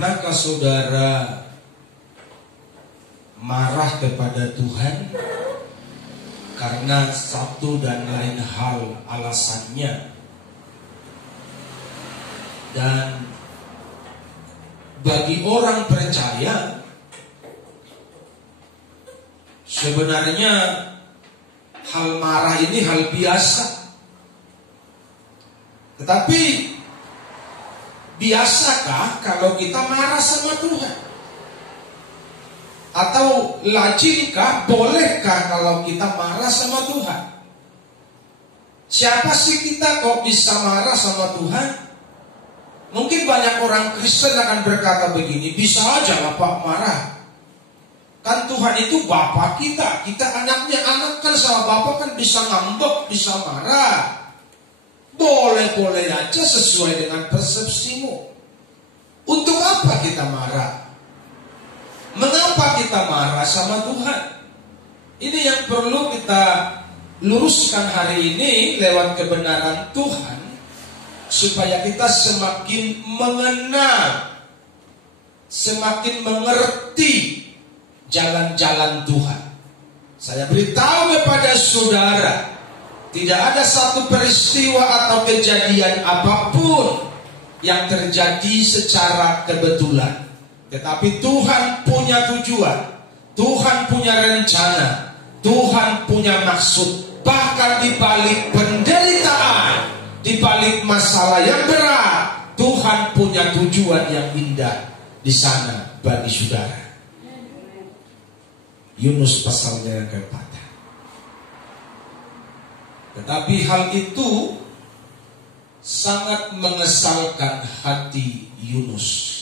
Pernahkah saudara marah kepada Tuhan karena satu dan lain hal alasannya? Dan bagi orang percaya, sebenarnya hal marah ini hal biasa. Tetapi biasakah kalau kita marah sama Tuhan? Atau lajinkah, bolehkah kalau kita marah sama Tuhan? Siapa sih kita kok bisa marah sama Tuhan? Mungkin banyak orang Kristen akan berkata begini, bisa aja lah Pak marah. Kan Tuhan itu Bapa kita, kita anaknya, anak kan sama Bapa kan bisa ngambek, bisa marah. Boleh-boleh aja sesuai dengan persepsimu. Untuk apa kita marah? Mengapa kita marah sama Tuhan? Ini yang perlu kita luruskan hari ini lewat kebenaran Tuhan, supaya kita semakin mengenal, semakin mengerti jalan-jalan Tuhan. Saya beritahu kepada saudara, tidak ada satu peristiwa atau kejadian apapun yang terjadi secara kebetulan. Tetapi Tuhan punya tujuan, Tuhan punya rencana, Tuhan punya maksud. Bahkan di balik penderitaan, di balik masalah yang berat, Tuhan punya tujuan yang indah di sana bagi saudara. Yunus pasalnya yang keempat. Tetapi hal itu sangat mengesalkan hati Yunus.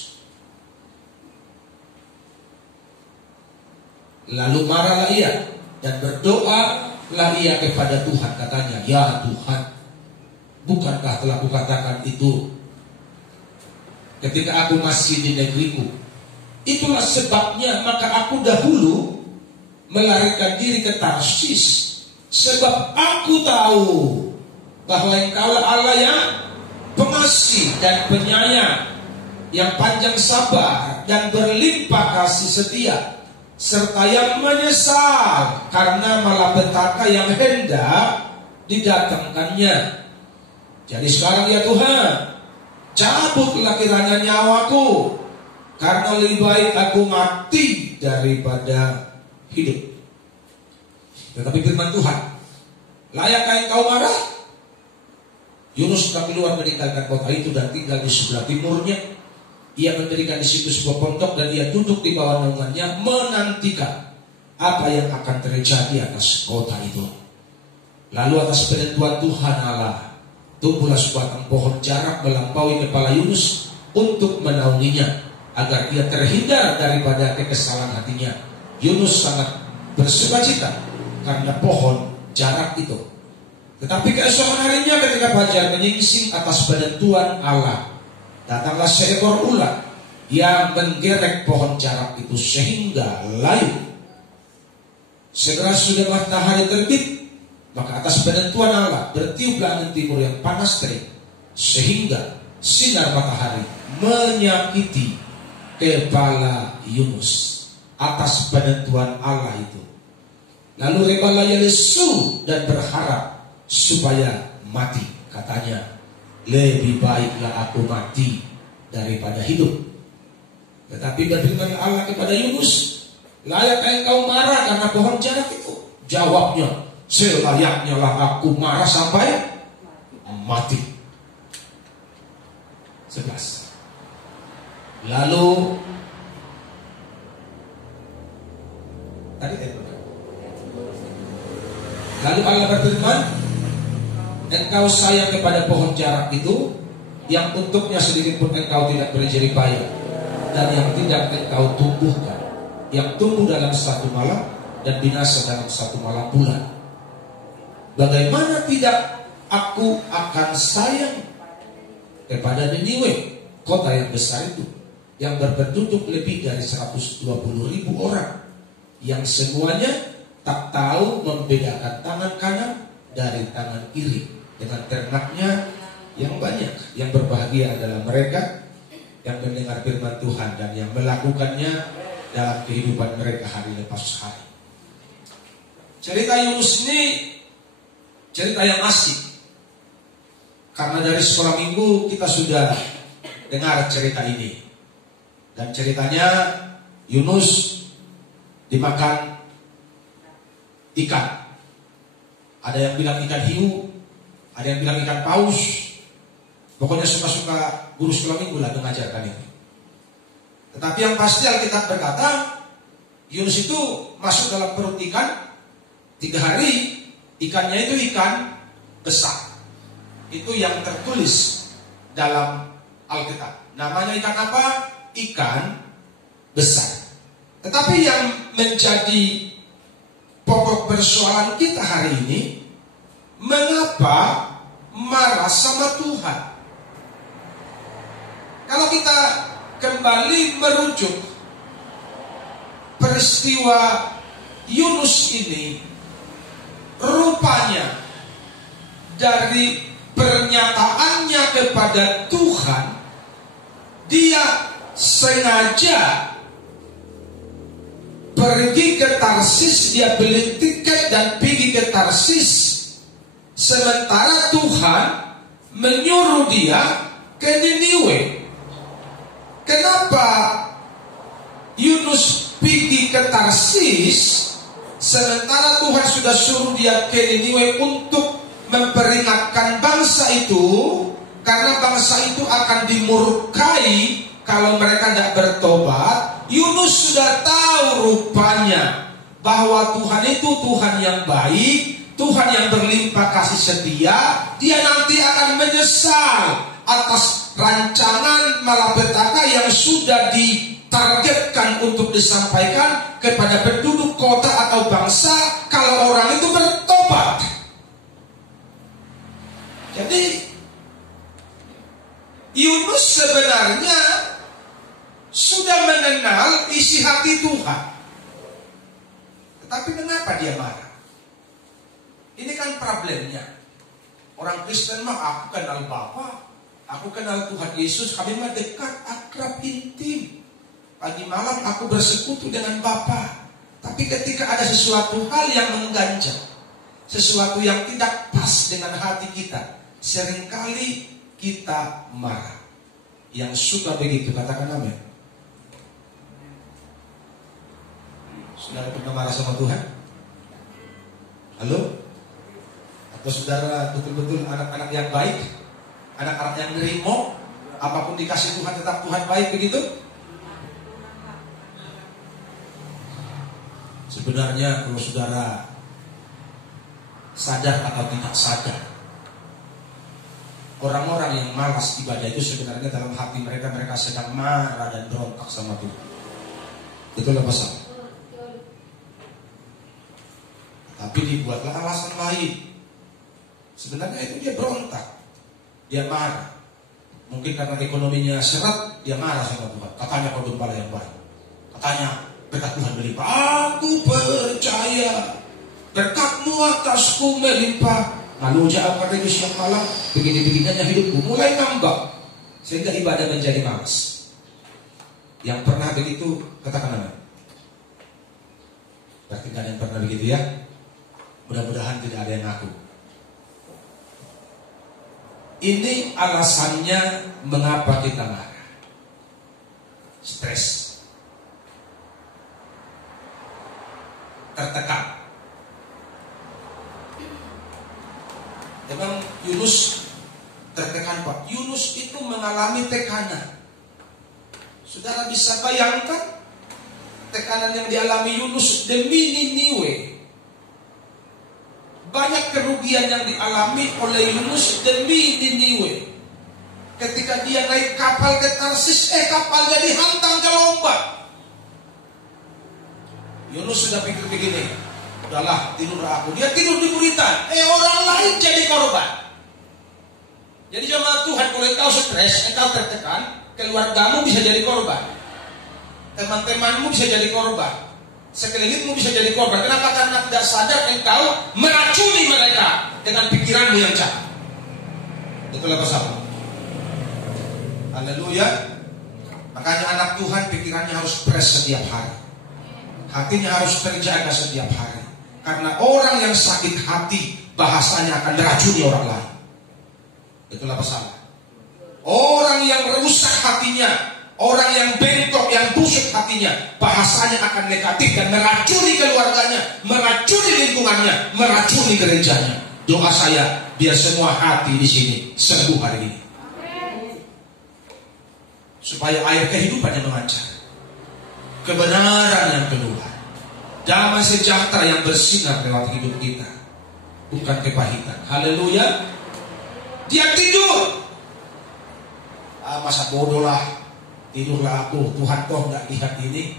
Lalu marahlah ia dan berdoalah ia kepada Tuhan. Katanya, ya Tuhan, bukankah telah kukatakan itu ketika aku masih di negeriku? Itulah sebabnya maka aku dahulu melarikan diri ke Tarsis. Sebab aku tahu bahwa Engkaulah Allah yang pengasih dan penyayang, yang panjang sabar dan berlimpah kasih setia, serta yang menyesal karena malapetaka yang hendak didatangkannya. Jadi sekarang ya Tuhan, cabutlah kiranya nyawaku, karena lebih baik aku mati daripada hidup. Tetapi firman Tuhan, layakkah engkau marah? Yunus telah keluar meninggalkan kota itu dan tinggal di sebelah timurnya. Ia mendirikan di situ sebuah pondok dan ia duduk di bawah naungannya, menantikan apa yang akan terjadi atas kota itu. Lalu atas penentuan Tuhan Allah, tumbuhlah sebatang pohon jarak melampaui kepala Yunus untuk menaunginya, agar ia terhindar daripada kekesalan hatinya. Yunus sangat bersukacita karena pohon jarak itu. Tetapi keesokan harinya ketika fajar menyingsing atas penentuan Allah, datanglah seekor ular yang menggerek pohon jarak itu sehingga layu. Segera sudah matahari terbit, maka atas penentuan Allah bertiuplah angin timur yang panas terik, sehingga sinar matahari menyakiti kepala Yunus. Atas penentuan Allah itu, lalu rebalah ia lesu dan berharap supaya mati. Katanya, lebih baiklah aku mati daripada hidup. Tetapi berfirman Allah kepada Yunus, layakkah engkau marah karena pohon jarak itu? Jawabnya, selayaknya lah aku marah sampai mati. 11. Lalu Allah berfirman, engkau sayang kepada pohon jarak itu, yang untuknya sedikit pun engkau tidak beri jerih payah, dan yang tidak engkau tumbuhkan, yang tumbuh dalam satu malam dan binasa dalam satu malam pula. Bagaimana tidak aku akan sayang kepada Niniwe, kota yang besar itu, yang berpenduduk lebih dari 120.000 orang, yang semuanya tak tahu membedakan tangan kanan dari tangan kiri, dengan ternaknya yang banyak. Yang berbahagia adalah mereka yang mendengar firman Tuhan dan yang melakukannya dalam kehidupan mereka hari lepas hari. Cerita Yunus ini cerita yang asik, karena dari sekolah minggu kita sudah dengar cerita ini. Dan ceritanya Yunus dimakan ikan. Ada yang bilang ikan hiu, ada yang bilang ikan paus. Pokoknya suka-suka guru sekolah minggu lah mengajarkan itu. Tetapi yang pasti Alkitab berkata, Yunus itu masuk dalam perut ikan 3 hari, ikannya itu ikan besar. Itu yang tertulis dalam Alkitab. Namanya ikan apa? Ikan besar. Tetapi yang menjadi pokok persoalan kita hari ini, mengapa marah sama Tuhan? Kalau kita kembali merujuk peristiwa Yunus ini, rupanya dari pernyataannya kepada Tuhan, dia sengaja pergi ke Tarsis, dia beli tiket dan pergi ke Tarsis, sementara Tuhan menyuruh dia ke Niniwe. Kenapa Yunus pergi ke Tarsis sementara Tuhan sudah suruh dia ke Niniwe untuk memperingatkan bangsa itu, karena bangsa itu akan dimurkai kalau mereka tidak bertobat? Yunus sudah tahu rupanya bahwa Tuhan itu Tuhan yang baik, Tuhan yang berlimpah kasih setia. Dia nanti akan menyesal atas rancangan malapetaka yang sudah ditargetkan untuk disampaikan kepada penduduk kota atau bangsa kalau orang itu bertobat. Jadi Yunus sebenarnya sudah mengenal isi hati Tuhan. Tetapi kenapa dia marah? Ini kan problemnya. Orang Kristen mah, aku kenal Bapa, aku kenal Tuhan Yesus, kami mah dekat, akrab, intim. Pagi malam aku bersekutu dengan Bapa. Tapi ketika ada sesuatu hal yang mengganjal, sesuatu yang tidak pas dengan hati kita, seringkali kita marah. Yang suka begitu, katakan amin. Saudara pernah marah sama Tuhan? Halo? Atau saudara betul-betul anak-anak yang baik, anak-anak yang nerimo, apapun dikasih Tuhan tetap Tuhan baik begitu? Sebenarnya kalau saudara sadar atau tidak sadar, orang-orang yang malas ibadah itu sebenarnya dalam hati mereka sedang marah dan berontak sama Tuhan. Betul apa salah? Tapi dibuatlah alasan lain. Sebenarnya itu dia berontak, dia marah. Mungkin karena ekonominya seret, dia marah sama Tuhan. Katanya kau gembala yang baik, katanya berkat Tuhan melimpah. Aku percaya berkatmu atasku melimpah. Lalu jawab pada siang malam, begini-begininya hidupku mulai ngambek, sehingga ibadah menjadi malas. Yang pernah begitu, katakan amin. Berarti gak ada yang pernah begitu ya. Mudah-mudahan tidak ada yang ngaku. Ini alasannya mengapa kita marah. Stres, tertekan. Memang Yunus tertekan, Pak. Yunus itu mengalami tekanan. Saudara bisa bayangkan tekanan yang dialami Yunus demi Niniwe. Banyak kerugian yang dialami oleh Yunus demi Niniwe. Ketika dia naik kapal ke Tarsis, kapalnya dihantam gelombang. Yunus sudah pikir begini, udahlah tidur aku. Dia tidur di buritan, orang lain jadi korban. Jadi jemaat Tuhan, kalau engkau stres, engkau tertekan, keluargamu bisa jadi korban, teman-temanmu bisa jadi korban, sekelilingmu bisa jadi korban. Kenapa? Karena tidak sadar engkau meracuni mereka dengan pikiranmu yang jahat. Betul apa salah? Haleluya. Makanya anak Tuhan pikirannya harus fresh setiap hari. Hatinya harus terjaga setiap hari. Karena orang yang sakit hati bahasanya akan meracuni orang lain. Itulah masalah. Orang yang rusak hatinya, orang yang bengkok, yang busuk hatinya, bahasanya akan negatif dan meracuni keluarganya, meracuni lingkungannya, meracuni gerejanya. Doa saya biar semua hati di sini sembuh hari ini. Supaya air kehidupan yang memancar, kebenaran yang keluar, damai sejahtera yang bersinar lewat hidup kita, bukan kepahitan. Haleluya. Dia tidur. Masa bodoh lah, tidurlah aku. Tuhan toh nggak lihat ini.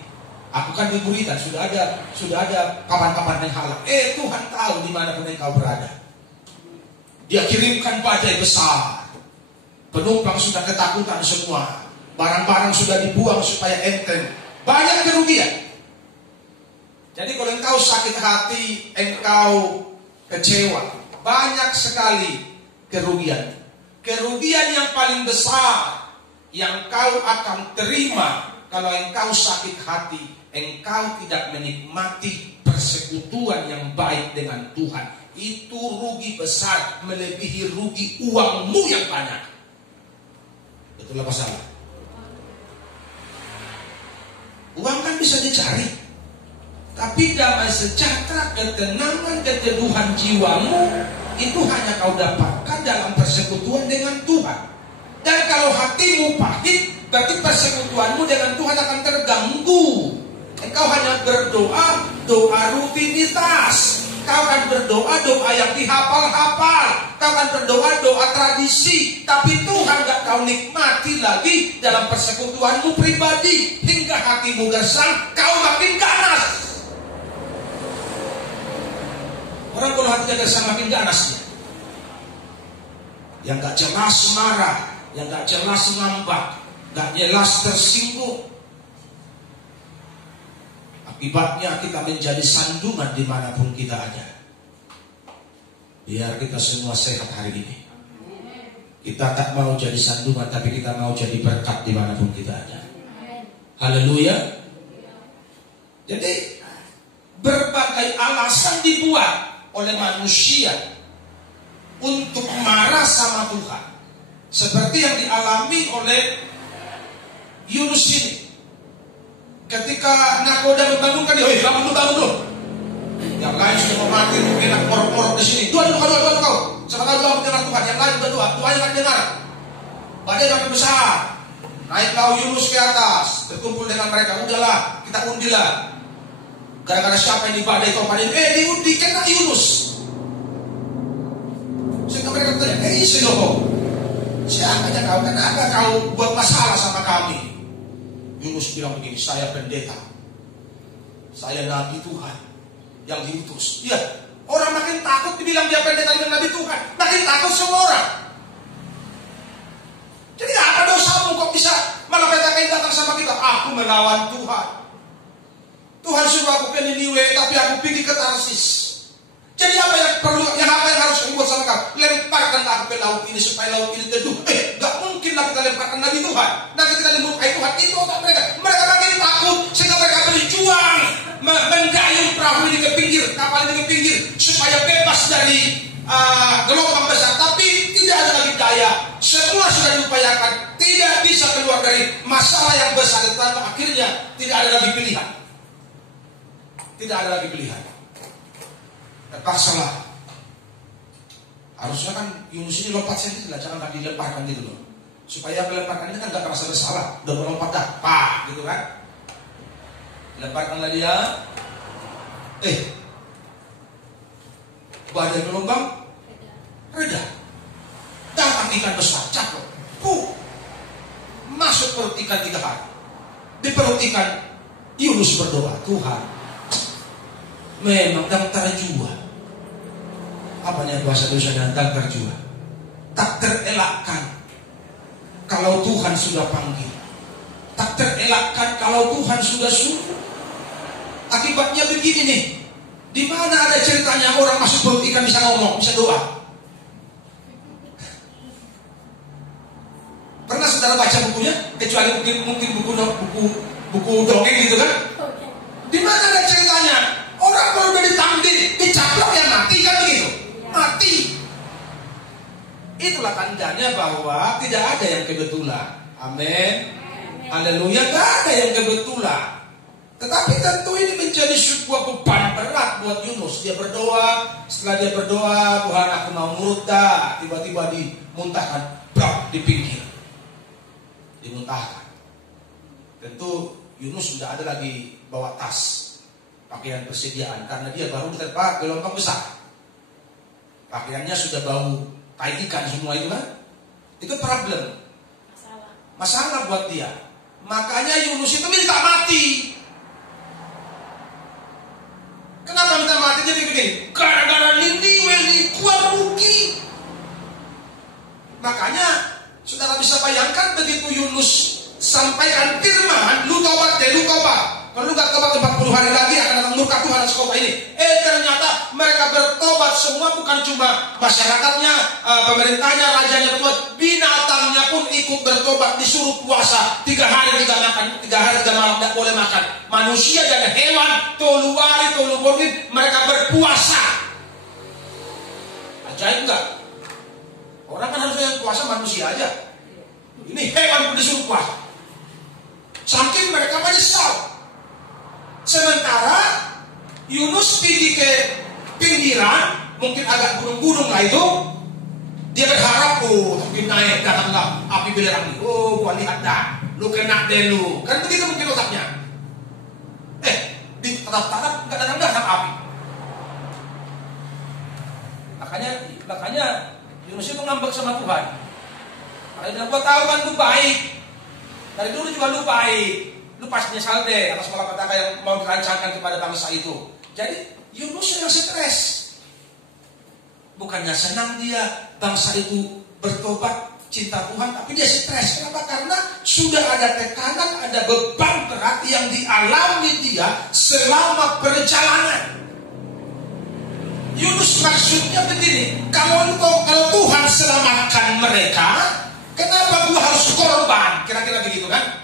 Aku kan diberikan sudah ada kapan-kapan yang halal. Tuhan tahu dimanapun engkau berada. Dia kirimkan badai besar. Penumpang sudah ketakutan semua. Barang-barang sudah dibuang supaya enteng. Banyak kerugian. Jadi kalau engkau sakit hati, engkau kecewa, banyak sekali kerugian. Kerugian yang paling besar yang kau akan terima kalau engkau sakit hati, engkau tidak menikmati persekutuan yang baik dengan Tuhan. Itu rugi besar, melebihi rugi uangmu yang banyak. Itulah masalah. Uang kan bisa dicari, tapi damai sejahtera, ketenangan, keteduhan jiwamu itu hanya kau dapatkan dalam persekutuan dengan Tuhan. Dan kalau hatimu pahit, berarti persekutuanmu dengan Tuhan akan terganggu. Engkau hanya berdoa, doa rutinitas. Kau akan berdoa, doa yang dihafal-hafal. Kau akan berdoa, doa tradisi. Tapi Tuhan gak kau nikmati lagi dalam persekutuanmu pribadi. Hingga hatimu gersang, kau makin ganas. Orang kalau hatinya gersang makin ganas dia. Yang gak jelas marah, yang gak jelas ngambek, gak jelas tersinggung. Akibatnya kita menjadi sandungan dimanapun kita ada. Biar kita semua sehat hari ini. Kita tak mau jadi sandungan, tapi kita mau jadi berkat dimanapun kita ada. Haleluya. Jadi berbagai alasan dibuat oleh manusia untuk marah sama Tuhan, seperti yang dialami oleh Yunus ini. Ketika nakoda membangunkan dia, bangun dulu. Yang lain sudah mau mati, enak orok-orok di sini. Doa kau. Sementara doa mendengar Tuhan, yang lain berdoa, Tuhan yang dengar. Badai makin besar. Naiklah Yunus ke atas, berkumpul dengan mereka. Udahlah, kita undilah. Gara-gara siapa yang di badai kau panen? Diundi kena Yunus. Sehingga mereka bertanya, siapa yang kau? Kenapa kau buat masalah sama kami? Yunus bilang begini, saya pendeta, saya nabi Tuhan yang diutus. Ya, orang makin takut dibilang dia pendeta dan nabi Tuhan, makin takut semua orang. Jadi apa dosamu kok bisa malah mereka datang sama kita? Aku melawan Tuhan. Tuhan suruh aku ke Niniwe, tapi aku pergi ke Tarsis. Jadi apa yang perlu, yang harus membuat sama kamu? Lemparkan aku ke laut ini supaya laut ini teduh. Gak mungkin lah kita lemparkan nabi Tuhan. Nanti kita dimurkai Tuhan. Itu otak mereka. Mereka makin takut sehingga mereka berjuang mendayung perahu ini ke pinggir, kapal ini ke pinggir supaya bebas dari gelombang besar. Tapi tidak ada lagi daya. Semua sudah diupayakan, tidak bisa keluar dari masalah yang besar. Tetapi akhirnya tidak ada lagi pilihan. Tidak ada lagi pilihan. Terpaksalah. Harusnya kan Yunus ini lompat sendiri lah, jangan lagi dilemparkan gitu loh. Supaya melemparkan ini kan gak terasa bersalah. Udah melompat dah, pak gitu kan. Lemparkanlah dia. Badai gelombang reda. Datang ikan besar, cakep. Masuk perut ikan 3 hari. Di perut ikan Yunus berdoa, Tuhan, memang daftar jua. Apa nih bahasa Indonesia daftar jua? Tak terelakkan kalau Tuhan sudah panggil. Tak terelakkan kalau Tuhan sudah suruh. Akibatnya begini nih. Di mana ada ceritanya orang masuk perut ikan bisa ngomong, bisa doa? Pernah saudara Saudara baca bukunya, kecuali mungkin buku dongeng gitu kan? Di mana ada ceritanya? Orang kalau udah ditangdir, dicaplok ya mati kan begitu? Mati. Itulah tandanya bahwa tidak ada yang kebetulan. Amin. Haleluya, tidak ada yang kebetulan. Tetapi tentu ini menjadi sebuah beban berat buat Yunus. Dia berdoa, setelah dia berdoa, Tuhan aku mau nurut dah. Tiba-tiba dimuntahkan, blok di pinggir. Dimuntahkan. Tentu Yunus sudah ada lagi bawa tas, pakaian persediaan. Karena dia baru terjebak gelombang besar. Pakaiannya sudah bau tai ikan semua itu kan. Itu problem. Masalah buat dia. Makanya Yunus itu minta mati. Kenapa minta mati? Jadi begini, gara-gara Niniwe gua rugi. Makanya saudara bisa bayangkan begitu Yunus sampaikan firman, lu tobat deh, lu tobat. Kalau lu gak tobat 40 hari lagi akan datang murka Tuhan atas kota ini. Ternyata mereka bertobat semua, bukan cuma masyarakatnya, pemerintahnya, rajanya bertobat, binatangnya pun ikut bertobat, disuruh puasa 3 hari 3 makan, 3 hari 3 malam tidak boleh makan. Manusia dan hewan, tolu wari, tolu borgin, mereka berpuasa. Ajaib enggak? Orang kan harusnya yang puasa manusia aja. Ini hewan pun disuruh puasa. Saking mereka menyesal. Sementara Yunus pergi ke pinggiran, mungkin agak gunung-gunung lah itu. Dia berharap, tapi naik datanglah api belerang nih. Gua lihat dah, lu kena deh lu. Kan begitu mungkin otaknya. Di tanah nggak datang api. Makanya Yunus itu ngambek sama Tuhan. Makanya gua tahu kan lu baik. Dari dulu juga lu baik. Lu pasti nyesal deh atas malapetaka yang mau dirancangkan kepada bangsa itu. Jadi Yunus yang stres. Bukannya senang dia bangsa itu bertobat cinta Tuhan, tapi dia stres. Kenapa? Karena sudah ada tekanan, ada beban berat yang dialami dia selama perjalanan. Yunus maksudnya begini, kalau Tuhan selamatkan mereka, kenapa gua harus korban? Kira-kira begitu kan?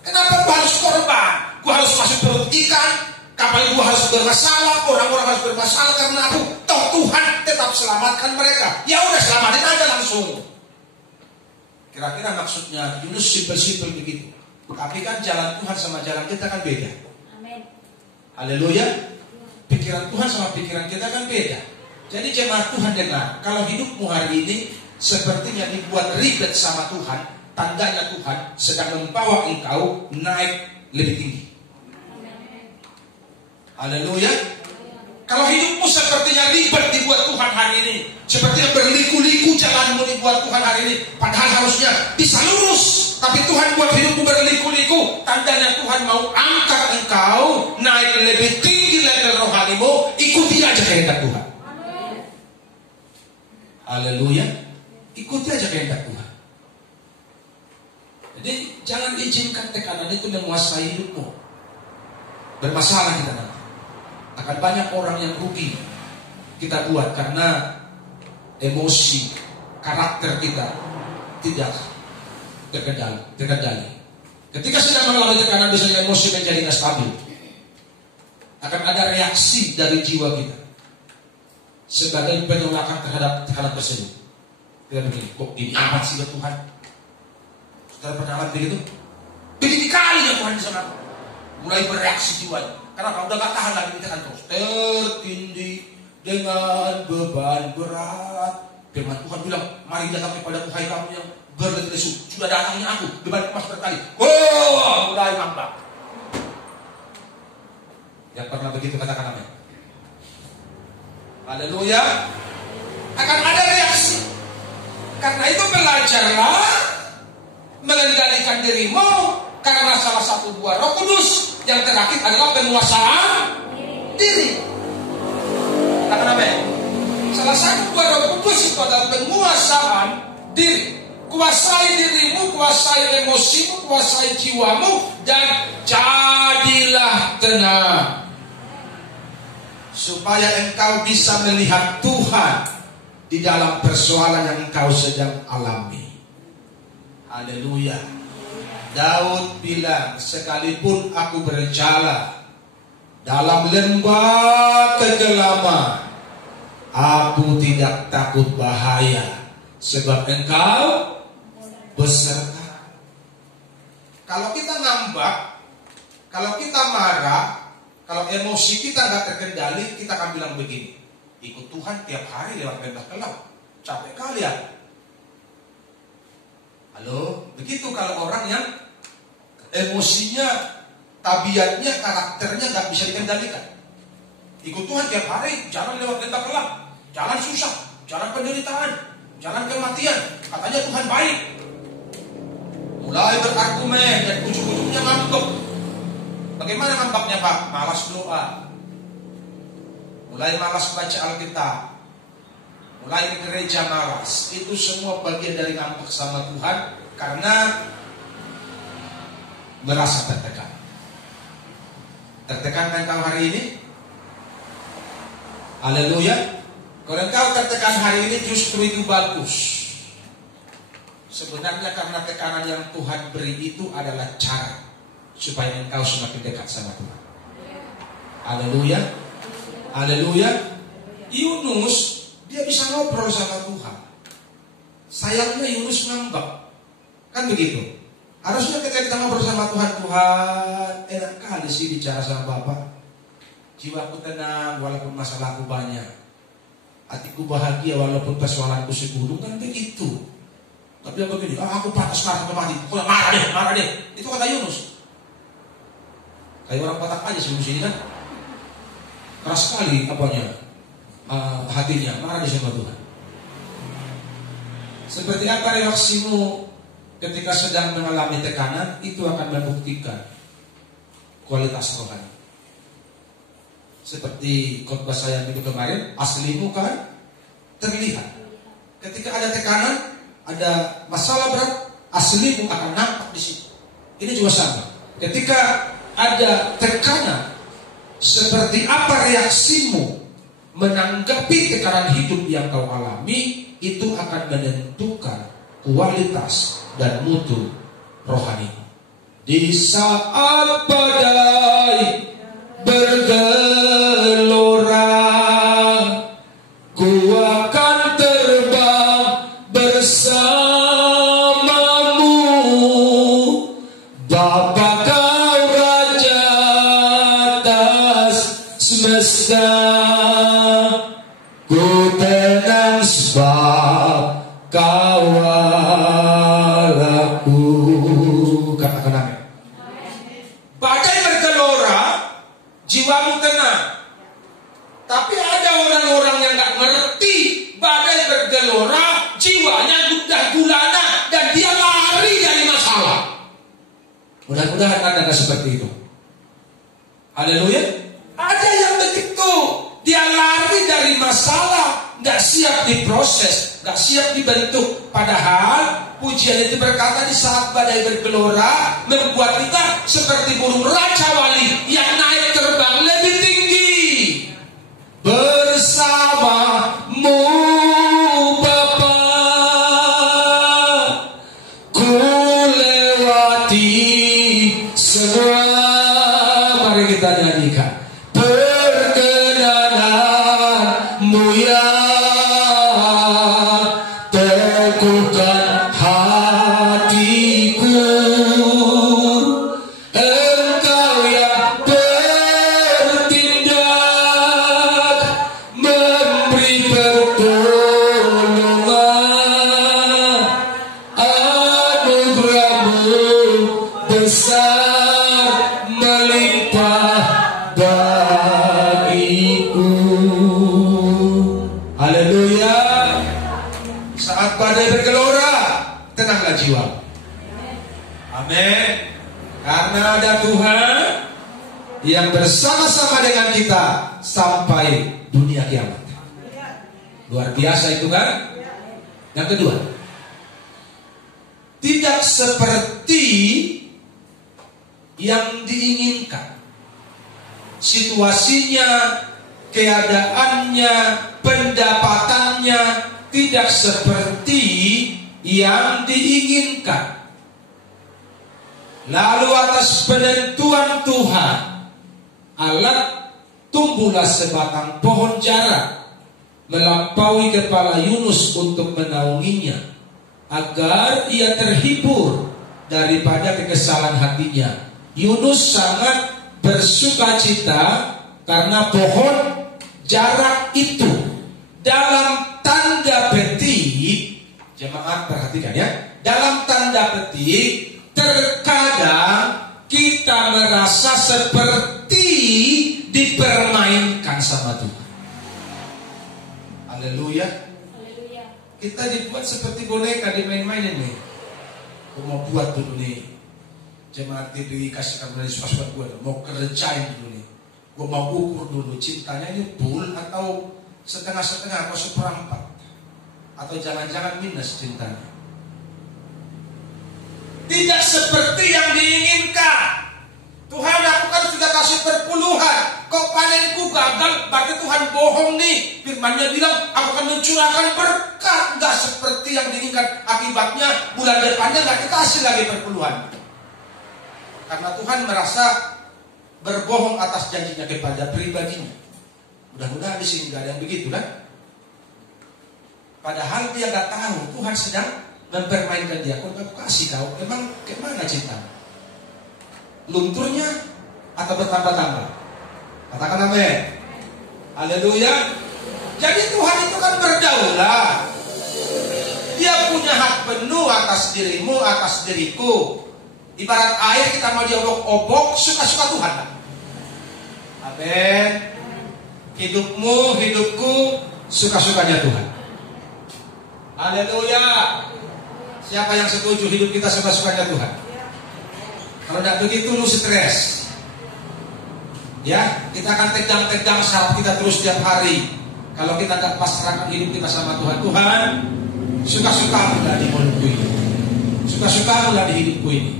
Kenapa gua harus korban? Gua harus masuk perut ikan, kapal gua harus bermasalah, orang-orang harus bermasalah karena aku. Toh Tuhan tetap selamatkan mereka. Ya udah selamatin aja langsung. Kira-kira maksudnya Yunus simpel-simpel begitu. Tapi kan jalan Tuhan sama jalan kita kan beda. Amin. Haleluya. Pikiran Tuhan sama pikiran kita kan beda. Jadi jemaat Tuhan dengar, kalau hidupmu hari ini sepertinya dibuat ribet sama Tuhan, tandanya Tuhan sedang membawa engkau naik lebih tinggi. Haleluya. Kalau hidupmu sepertinya ribet dibuat Tuhan hari ini, sepertinya berliku-liku jalanmu dibuat Tuhan hari ini, padahal harusnya bisa lurus, tapi Tuhan buat hidupmu berliku-liku, tandanya Tuhan mau angkat engkau naik lebih tinggi level rohanimu. Ikuti aja kehendak Tuhan. Haleluya. Ikuti aja kehendak Tuhan. Jadi jangan izinkan tekanan itu menguasai hidupmu. Bermasalah kita nanti. Akan banyak orang yang rugi kita buat karena emosi, karakter kita tidak terkendali. Ketika sedang mengalami tekanan, biasanya emosi menjadi tidak stabil. Akan ada reaksi dari jiwa kita sebagai penolakan terhadap tekanan tersebut. Kita begini, kok ini amat sih Tuhan? Saudara pernah alami begitu? Begini kali ya Tuhan di sana. Mulai bereaksi jiwanya. Karena kalau udah gak tahan lagi ditekan terus, tertindih dengan beban berat. Firman Tuhan bilang, mari datang kepada Tuhan kamu yang berletih lesu. Sudah datangnya aku, beban emas berkali. Mulai ngambak. Yang pernah begitu katakan amin. Haleluya. Akan ada reaksi. Karena itu belajarlah mengendalikan dirimu. Karena salah satu buah Roh Kudus yang terakhir adalah penguasaan diri. Katakan amin. Salah satu buah Roh Kudus itu adalah penguasaan diri. Kuasai dirimu, kuasai emosimu, kuasai jiwamu, dan jadilah tenang. Supaya engkau bisa melihat Tuhan di dalam persoalan yang engkau sedang alami. Haleluya. Daud bilang, sekalipun aku berjalan dalam lembah kegelapan, aku tidak takut bahaya, sebab Engkau beserta. Kalau kita ngambek, kalau kita marah, kalau emosi kita nggak terkendali, kita akan bilang begini, ikut Tuhan tiap hari lewat lembah kelam, capek kali ya. Halo, begitu kalau orang yang emosinya, tabiatnya, karakternya nggak bisa dikendalikan. Ikut Tuhan tiap hari, jalan lewat lembah kelam, jalan susah, jalan penderitaan, jalan kematian, katanya Tuhan baik. Mulai berargumen dan ujung-ujungnya ngambek. Bagaimana ngambeknya Pak? Malas doa, mulai malas baca Alkitab, mulai ke gereja malas. Itu semua bagian dari ngambek sama Tuhan karena merasa tertekan. Tertekan kan kau hari ini? Haleluya. Kalau engkau tertekan hari ini, justru itu bagus. Sebenarnya karena tekanan yang Tuhan beri itu adalah cara supaya engkau semakin dekat sama Tuhan. Haleluya. Haleluya. Yunus, dia bisa ngobrol sama Tuhan. Sayangnya Yunus ngambek. Kan begitu. Harusnya ketika kita ngobrol sama Tuhan, Tuhan enak kali sih bicara sama Bapak. Jiwaku tenang walaupun masalahku banyak, hatiku bahagia walaupun persoalanku segunung, kan begitu. Tapi apa begini, aku pantas marah ke mati, marah deh. Itu kata Yunus. Kayak orang Batak aja sebelum sini kan, keras sekali apanya, hatinya, marah di sama Tuhan. Seperti apa reaksimu ketika sedang mengalami tekanan? Itu akan membuktikan kualitas rohani. Seperti khotbah saya minggu kemarin, aslimu kan terlihat. Ketika ada tekanan, ada masalah berat, aslimu akan nampak di situ. Ini juga sama. Ketika ada tekanan, seperti apa reaksimu menanggapi tekanan hidup yang kau alami, itu akan menentukan kualitas dan mutu rohani. Di saat badai bergelora, ku akan terbang bersamamu. Bapa kau Raja atas semesta, ku tenang sebab kau Allahku. Katakan amin. Badai bergelora, jiwamu tenang. Tapi ada orang-orang yang gak ngerti badai bergelora, jiwanya gundah gulana dan dia lari dari masalah. Mudah-mudahan Anda gak seperti itu. Haleluya. Ada yang begitu, dia lari dari masalah, gak siap diproses, gak siap dibentuk. Padahal pujian itu berkata di saat badai bergelora, membuat kita seperti burung raja wali yang naik terbang lebih tinggi. Bersamamu Bapa, ku lewati semua. Mari kita nyanyikan. Perkenananmu yang teguhkan hatiku, Engkau yang bertindak memberi pertolongan, anugerah-Mu besar melimpah bagiku. Haleluya. Saat badai bergelora, tenanglah jiwa. Amin. Karena ada Tuhan yang bersama-sama dengan kita sampai dunia kiamat. Luar biasa itu kan? Yang kedua, tidak seperti yang diinginkan. Situasinya, keadaannya, pendapatannya tidak seperti yang diinginkan. Lalu atas penentuan Tuhan, Allah tumbuhlah sebatang pohon jara melampaui kepala Yunus untuk menaunginya, agar ia terhibur daripada kekesalan hatinya. Yunus sangat bersukacita karena pohon jara itu. Dalam tanda petik, jemaat perhatikan ya, dalam tanda petik, terkadang kita merasa seperti dipermainkan sama Tuhan. Haleluya. Kita dibuat seperti boneka, dimain-mainin nih. Gue mau buat dulu nih, jemaat TPI kasih kamu dari suka-suka gue, mau kerjain dulu nih. Gue mau ukur dulu cintanya ini full atau setengah-setengah atau seperempat, atau jangan-jangan minus cintanya. Tidak seperti yang diinginkan. Tuhan, aku kan sudah kasih perpuluhan, kok panenku gagal, berarti Tuhan bohong nih. Firman-Nya bilang aku akan mencurahkan berkat. Gak seperti yang diinginkan. Akibatnya bulan depannya gak dikasih lagi perpuluhan. Karena Tuhan merasa berbohong atas janjinya kepada pribadinya. Mudah-mudahan di sini gak ada yang begitu kan. Padahal dia gak tahu Tuhan sedang mempermainkan dia. Kok aku kasih kau, emang kemana cinta? Lunturnya atau bertambah-tambah? Katakan amin. Haleluya. Jadi Tuhan itu kan berdaulat. Dia punya hak penuh atas dirimu, atas diriku. Ibarat air kita mau diobok-obok, suka-suka Tuhan. Amin. Hidupmu, hidupku, suka-sukanya Tuhan. Haleluya. Siapa yang setuju hidup kita suka-sukanya Tuhan? Kalau tidak begitu lu stres. Ya, kita akan tegang-tegang syarat kita terus setiap hari. Kalau kita tidak pasrahkan hidup kita sama Tuhan. Tuhan, suka-sukamu lah di mulutku ini, suka-sukamu lah di hidupku ini.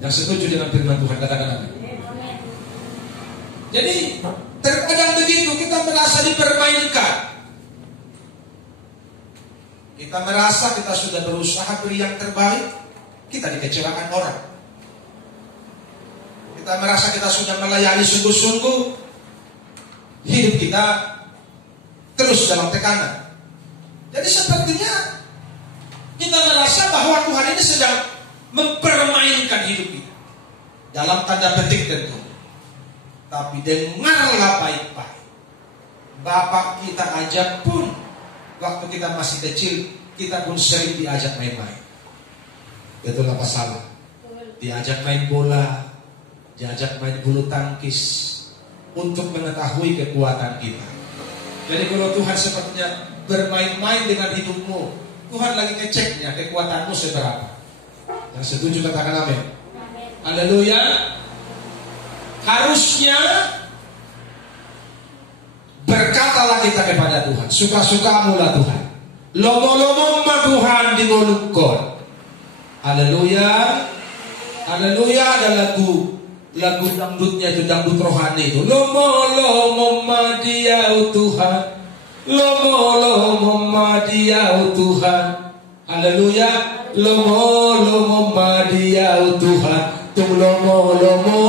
Yang setuju dengan firman Tuhan, katakan amin. Jadi terkadang begitu, kita merasa dipermainkan. Kita merasa kita sudah berusaha beri yang terbaik, kita dikecewakan orang. Kita merasa kita sudah melayani sungguh-sungguh, hidup kita terus dalam tekanan. Jadi sepertinya kita merasa bahwa Tuhan ini sedang mempermainkan hidup kita. Dalam tanda petik tentu. Tapi dengarlah baik-baik. Bapak kita aja pun, waktu kita masih kecil, kita pun sering diajak main-main. Betul apa salah? Diajak main bola, diajak main bulu tangkis, untuk mengetahui kekuatan kita. Jadi kalau Tuhan sepertinya bermain-main dengan hidupmu, Tuhan lagi ngeceknya kekuatanmu seberapa. Yang setuju katakan amin. Haleluya. Harusnya berkatalah kita kepada Tuhan, suka-sukamu lah Tuhan, lomo-lomo ma Tuhan di molukon. Haleluya. Haleluya. Ada lagu dangdutnya itu, dangdut rohani itu. Lomo-lomo ma Diau Tuhan, lomo-lomo ma Diau Tuhan. Haleluya. Lomo-lomo ma Diau Tuhan, tung lomo-lomo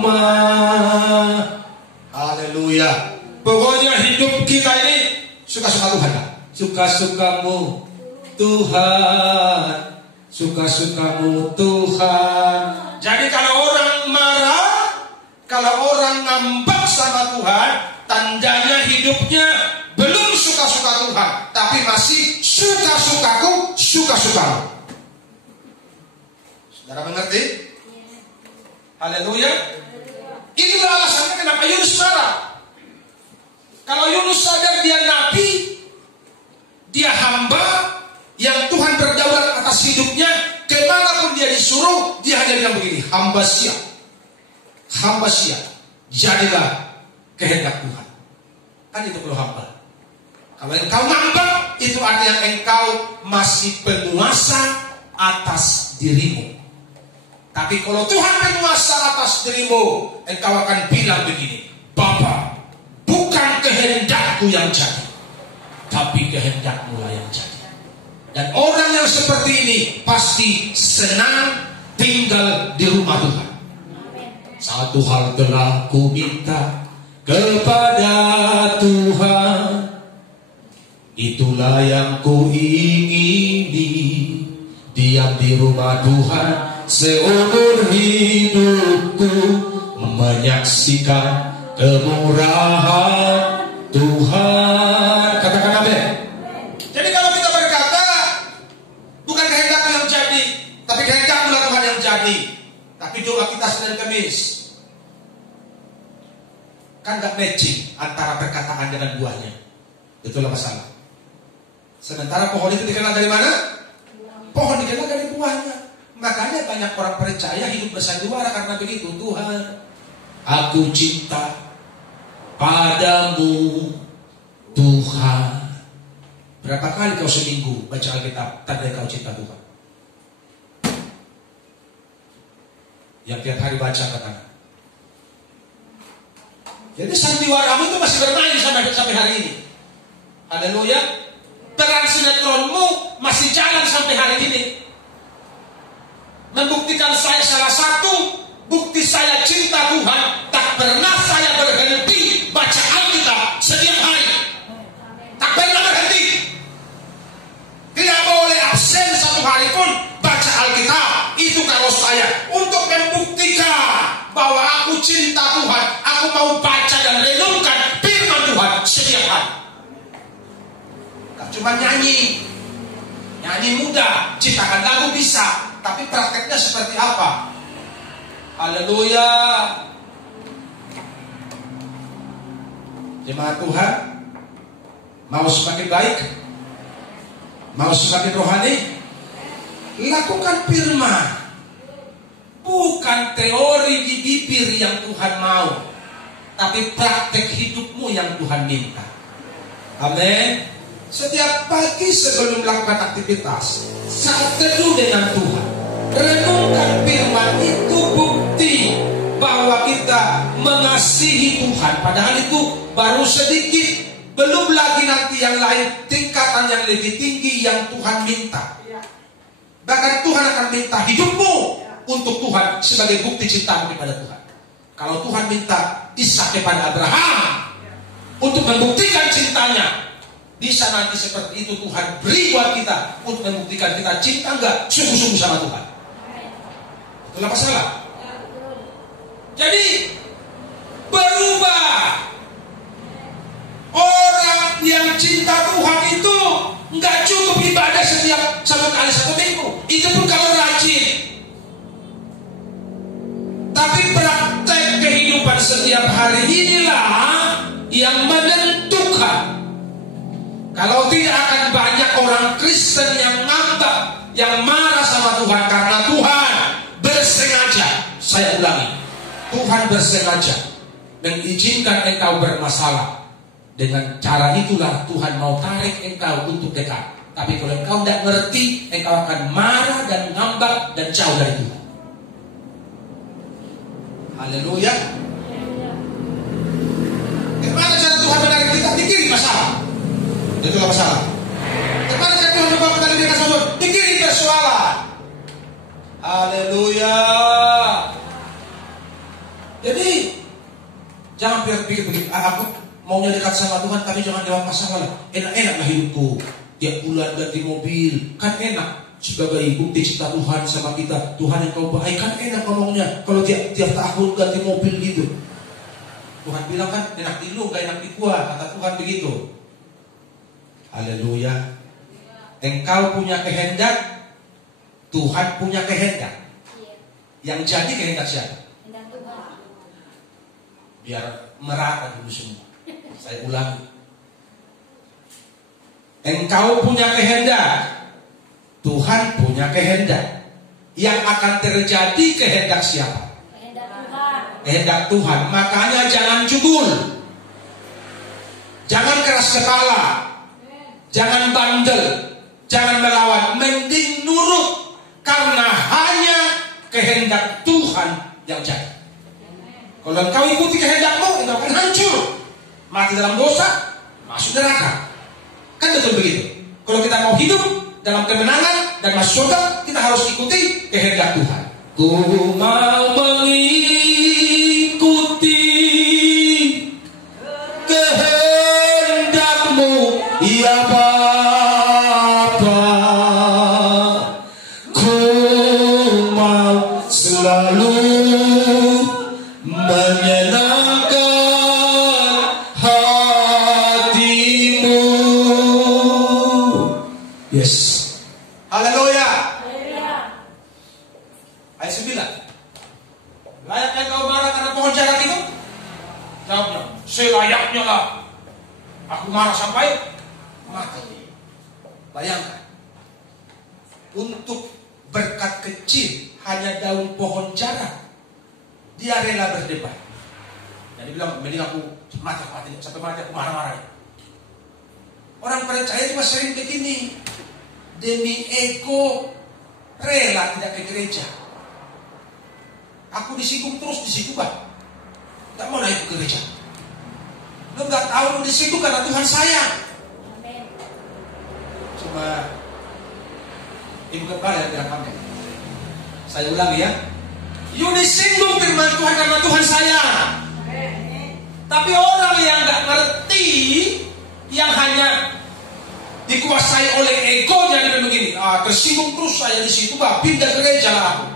ma. Haleluya. Pokoknya hidup kita ini suka-suka Tuhan kan? Suka-sukamu Tuhan, suka-sukamu Tuhan. Jadi kalau orang marah, kalau orang ngambek sama Tuhan, tandanya hidupnya belum suka-suka Tuhan, tapi masih suka-sukaku, suka-sukamu. Saudara mengerti? Haleluya. Itulah alasannya kenapa Yunus marah. Kalau Yunus sadar dia nabi, dia hamba yang Tuhan berdaulat atas hidupnya, kemanapun dia disuruh, dia hanya bilang begini, hamba siap, jadilah kehendak Tuhan. Kan itu perlu hamba. Kalau engkau ngambek, itu artinya engkau masih penguasa atas dirimu. Tapi kalau Tuhan penguasa atas dirimu, engkau akan bilang begini, Bapa, bukan kehendakku yang jadi, tapi kehendakmu lah yang jadi. Dan orang yang seperti ini pasti senang, tinggal di rumah Tuhan. Satu hal telah ku minta kepada Tuhan, itulah yang ku ingini, diam di rumah Tuhan seumur hidupku, menyaksikan kemurahan Tuhan. Katakan amin. Jadi kalau kita berkata bukan kehendakmu yang jadi, tapi kehendakmu Tuhan yang jadi, tapi doa kita Senin Kamis, kan gak matching antara perkataan dengan buahnya. Itulah masalah. Sementara pohon itu dikenal dari mana? Pohon dikenal dari buahnya. Makanya banyak orang percaya hidup bersandiwara karena begitu. Tuhan, aku cinta padamu Tuhan. Berapa kali kau seminggu baca Alkitab tanda kau cinta Tuhan? Yang tiap hari baca katakan. Jadi sandiwaramu itu masih bermain sampai hari ini. Haleluya. Peran sinetronmu masih jalan sampai hari ini. Membuktikan saya salah satu bukti saya cinta Tuhan, tak pernah saya berhenti baca Alkitab setiap hari. Tak pernah berhenti. Tidak boleh absen satu hari pun baca Alkitab. Itu kalau saya untuk membuktikan bahwa aku cinta Tuhan, aku mau baca dan renungkan firman Tuhan setiap hari. Tak cuma nyanyi mudah, ciptakan lagu bisa, tapi prakteknya seperti apa? Haleluya. Jemaat Tuhan, mau semakin baik, mau semakin rohani, lakukan firman, bukan teori di bibir yang Tuhan mau, tapi praktek hidupmu yang Tuhan minta. Amin. Setiap pagi sebelum melakukan aktivitas, saat teduh dengan Tuhan, renungkan firman, itu bukti bahwa kita mengasihi Tuhan. Padahal itu baru sedikit, belum lagi nanti yang lain, tingkatan yang lebih tinggi yang Tuhan minta. Bahkan Tuhan akan minta hidupmu untuk Tuhan sebagai bukti cintamu kepada Tuhan. Kalau Tuhan minta Ishak kepada Abraham untuk membuktikan cintanya, bisa nanti seperti itu Tuhan beri buat kita untuk membuktikan kita cinta enggak sungguh-sungguh sama Tuhan. Itulah masalah. Jadi berubah. Orang yang cinta Tuhan itu enggak cukup ibadah setiap satu kali satu minggu. Itu pun kalau rajin. Tapi praktek kehidupan setiap hari inilah yang menentukan. Kalau tidak akan banyak orang Kristen yang ngambek, yang marah sama Tuhan karena Tuhan bersengaja, saya ulangi, Tuhan bersengaja mengizinkan engkau bermasalah. Dengan cara itulah Tuhan mau tarik engkau untuk dekat. Tapi kalau engkau tidak ngerti, engkau akan marah dan ngambek dan jauh dari Tuhan. Haleluya. Gimana cara Tuhan menarik kita? Pikirin masalah. Itulah masalah. Gimana cara Tuhan membawa kita dari masalah? Pikirin persoalan. Haleluya. Jadi jangan pikir begini, aku maunya dekat sama Tuhan tapi jangan lewat masalah. Enak-enak lah hidupku. Tiap bulan ganti mobil, kan enak. Sebagai bukti cinta Tuhan sama kita. Tuhan yang kau baik, kan enak ngomongnya. Kalau tiap tahun ganti mobil gitu. Tuhan bilang kan enak di lu, gak enak di gua. Kata Tuhan begitu. Haleluya. Engkau punya kehendak, Tuhan punya kehendak. Yang jadi kehendak siapa? Biar merata dulu semua. Saya ulangi. Engkau punya kehendak, Tuhan punya kehendak. Yang akan terjadi kehendak siapa? Kehendak Tuhan. Kehendak Tuhan. Makanya jangan cubul, jangan keras kepala, jangan bandel, jangan melawan. Mending nurut, karena hanya kehendak Tuhan yang jadi. Kalau engkau ikuti kehendakmu, engkau akan hancur, mati dalam dosa, masuk neraka. Kan betul begitu. Kalau kita mau hidup dalam kemenangan dan masuk surga, kita harus ikuti kehendak Tuhan. Ku mau mengikuti kehendak-Mu, ya Bapa. Ku mau selalu menyenangkan hati-Mu. Yes. Haleluya. Ayat 9. Layakkah kau marah karena pohon jarak itu? Jawabnya, selayaknya lah. Aku marah sampai mati. Bayangkan, untuk berkat kecil hanya daun pohon jarak, dia rela berdebat. Jadi bilang, mending aku mati sampai mati aku marah-marah. Orang percaya cuma sering begini, demi ego rela tidak ke gereja. Aku disinggung terus, disinggung Pak. Tidak mau naik ke gereja. Lo nggak tahu lo disinggung karena Tuhan sayang. Cuma Ibu Kepala yang bilang kami. Saya ulangi ya. You disinggung firman Tuhan karena Tuhan sayang. Tapi orang yang nggak ngerti, yang hanya dikuasai oleh egonya dan begini, tersinggung terus saya di situ Pak, pindah gereja lah aku.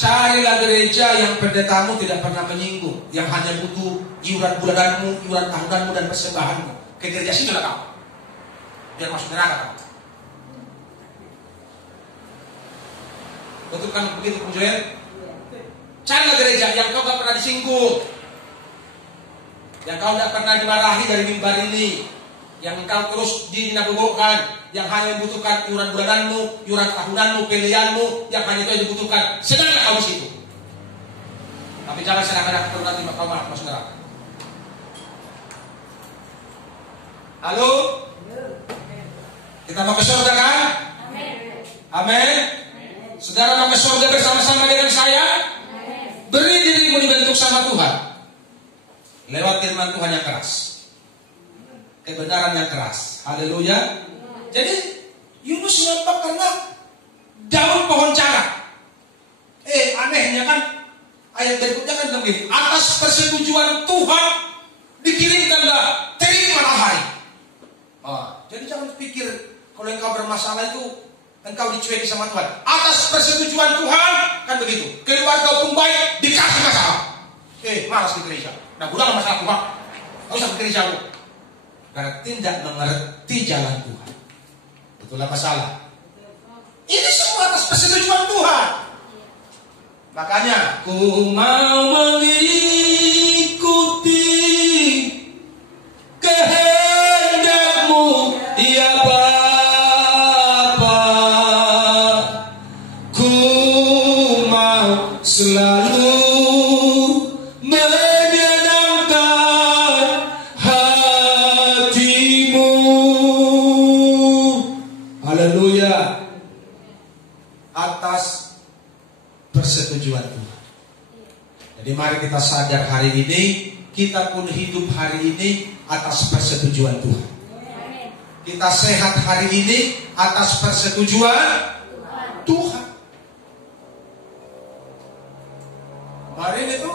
Carilah gereja yang pendetamu tidak pernah menyinggung, yang hanya butuh iuran bulananmu, iuran tahunanmu dan persembahanmu. Ke gereja situ lah kau, biar masuk neraka kau. Betul kan begitu Bung Joel? Carilah gereja yang kau gak pernah disinggung, yang kau gak pernah dimarahi dari mimbar ini, yang kau terus dinabubukkan, yang hanya membutuhkan iuran bulananmu, iuran tahunanmu, pilihanmu, yang hanya itu yang dibutuhkan. Sedangkan kau di situ. Tapi jangan sedangkan aku nanti kau malah masuk neraka. Halo? Kita mau ke surga kan? Amin. Saudara mau ke surga bersama-sama dengan saya? Beri dirimu dibentuk sama Tuhan lewat firman Tuhan yang keras, kebenaran yang keras. Haleluya. Jadi Yunus nampak karena daun pohon jarak. Anehnya kan ayat berikutnya kan begini, atas persetujuan Tuhan dikirimkanlah terik matahari. Jadi jangan pikir kalau engkau bermasalah itu engkau dicueki sama Tuhan. Atas persetujuan Tuhan kan begitu. Keluarga pun baik, dikasih masalah. Malas di gereja. Nah, udah masalah Tuhan. Gak usah ke gereja lu. Karena tidak mengerti jalan Tuhan. Itulah masalah. Ini semua atas persetujuan Tuhan. Makanya ku mau mengikuti kehendak-Mu, ya Bapa. Ku mau selalu menyenangkan hati-Mu. Haleluya. Atas persetujuan Tuhan. Jadi mari kita sadar hari ini, kita pun hidup hari ini atas persetujuan Tuhan. Kita sehat hari ini atas persetujuan Tuhan. Kemarin itu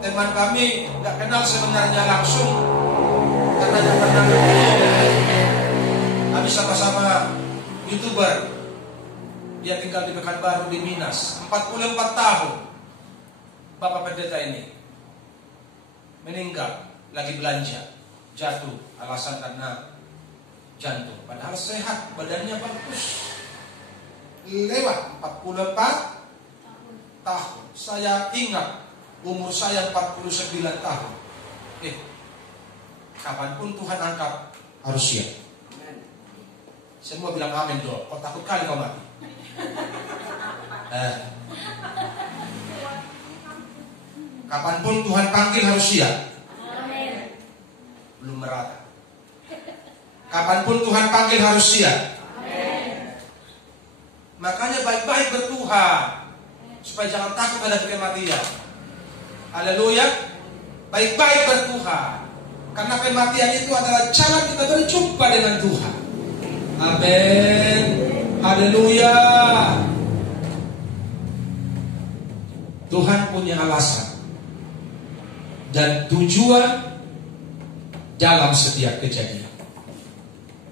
teman kami nggak kenal sebenarnya langsung, karena dia pernah kami sama-sama YouTuber. Dia tinggal di Pekanbaru di Minas, 44 tahun. Bapak pendeta ini meninggal lagi belanja, jatuh alasan karena jantung. Padahal sehat, badannya bagus. Lewat 44 tahun. Saya ingat umur saya 49 tahun. Kapanpun Tuhan angkat harus siap. Semua bilang amin dong. Kau takut kali kau mati. Kapanpun Tuhan panggil harus siap. Belum merata. Kapanpun Tuhan panggil harus siap. Makanya baik-baik bertuhan, supaya jangan takut ada kematian. Haleluya. Baik-baik bertuhan, karena kematian itu adalah cara kita berjumpa dengan Tuhan. Amin. Haleluya. Tuhan punya alasan dan tujuan dalam setiap kejadian.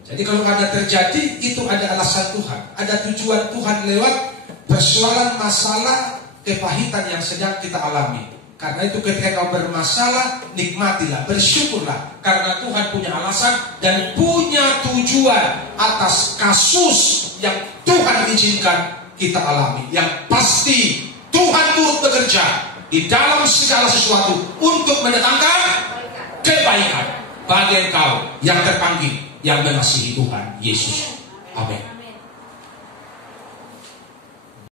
Jadi kalau ada terjadi, itu ada alasan Tuhan, ada tujuan Tuhan lewat persoalan, masalah, kepahitan yang sedang kita alami. Karena itu ketika kau bermasalah, nikmatilah, bersyukurlah, karena Tuhan punya alasan dan punya tujuan atas kasus yang Tuhan izinkan kita alami. Yang pasti Tuhan turut bekerja di dalam segala sesuatu untuk mendatangkan kebaikan bagi engkau yang terpanggil, yang mengasihi Tuhan Yesus. Amin.